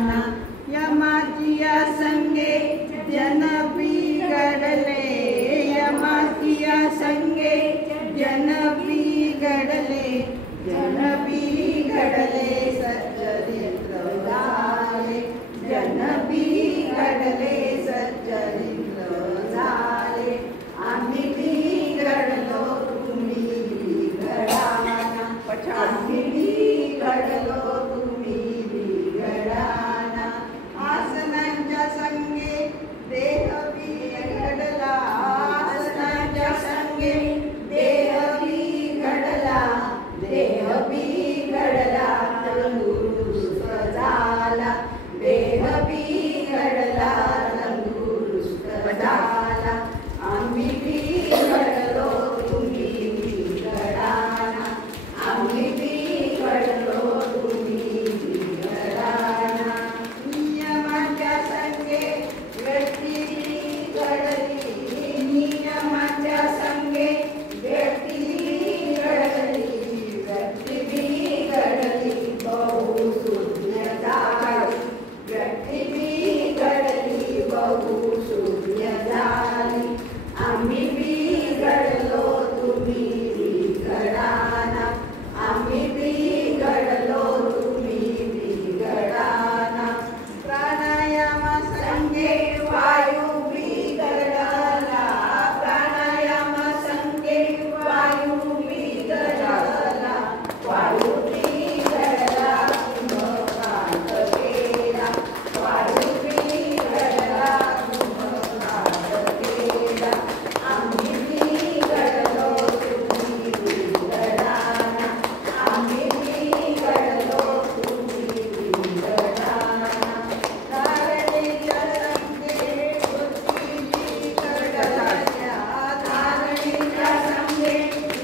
बिघडाना यमातिया संगे जन बिघडले यमातिया संगे जन बिघडले सच्चरित्र झाले जन बिघडले सच्चरित्र झाले आम्ही बिघडलो तुम्ही बिघडाना आम्ही बिघडलो तुम्ही बिघडाना आसनांच्या संगे देह बिघडला आसनांच्या संगे देह बिघडला तंदुरुस्त झाला देह बिघडला तंदुरुस्त झाला आम्ही बिघडलो तुम्ही बिघडाना आम्ही बिघडलो तुम्ही बिघडाना नियमाच्या संगे व्यक्ती बिघडली नियमाच्या संगे व्यक्ती बिघडली व्यक्ती बिघडली बहुशून्य झाली व्यक्ती बिघडली बहुशून्य झाली आम्ही बिघडलो तुम्ही बिघडाना आम्ही बिघडलो तुम्ही बिघडाना प्राणायाम संगे वायू बिघडला प्राणायाम संगे वायू बिघडला वायू बिघडला कुंभकांड केला वायू बिघडला कुंभकांड केला आम्ही बिघडलो तुम्ही बिघडाना आम्ही बिघडलो तुम्ही बिघडाना धारणेच्या संगे बुद्धी बिघडल्या धारणेच्या संगे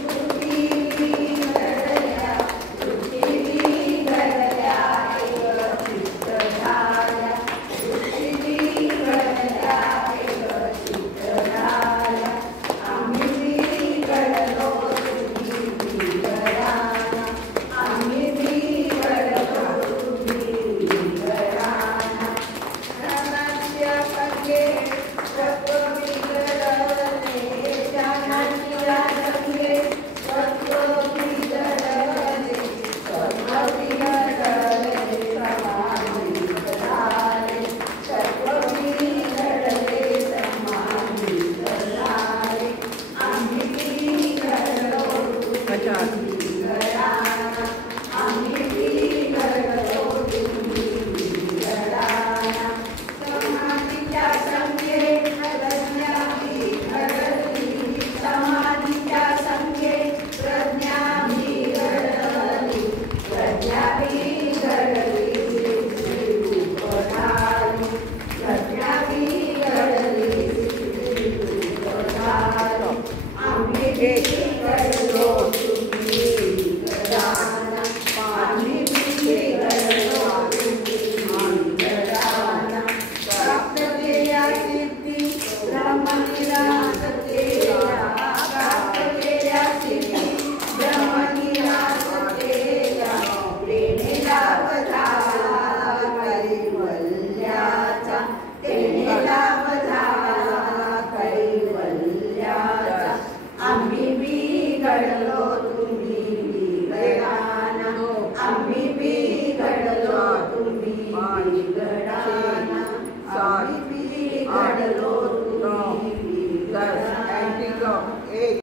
बुद्धी बिघडल्या बुद्धी बिघडल्या एकचित्त झाल्या बुद्धी बिघडल्या एकचित्त झाल्या आम्ही बिघडलो तुम्ही बिघडाना आम्ही बिघडलो तुम्ही बिघडाना ज्ञानाच्या संगे सत्व बिघडले ज्ञानाच्या संगे सत्व बिघडले सत्व बिघडले समाधित झाले सत्व बिघडले समाधित झाले आम्ही बिघडलो तुम्ही बिघडाना आम्ही बिघडलो तुम्ही बिघडाना समाधीच्या संगे प्रज्ञा बिघडली समाधीच्या संगे प्रज्ञा बिघडली प्रज्ञा बिघडली रूप झाली प्रज्ञा बिघडली रूप झाली आम्ही बिघडलो तुम्ही बिघडाना आम्ही बिघडलो तुम्ही बिघडाना प्राप्त केल्या सिद्धी ब्रह्मनिरास केला प्राप्त केल्या सिद्धी ब्रह्मनिरास केला तेने लाभ झाला कैवल्याचा तेने लाभ झाला कैवल्याचा आम्ही बिघडलो तुम्ही बिघडाना आम्ही बिघडलो तुम्ही बिघडाना आम्ही बिघडलो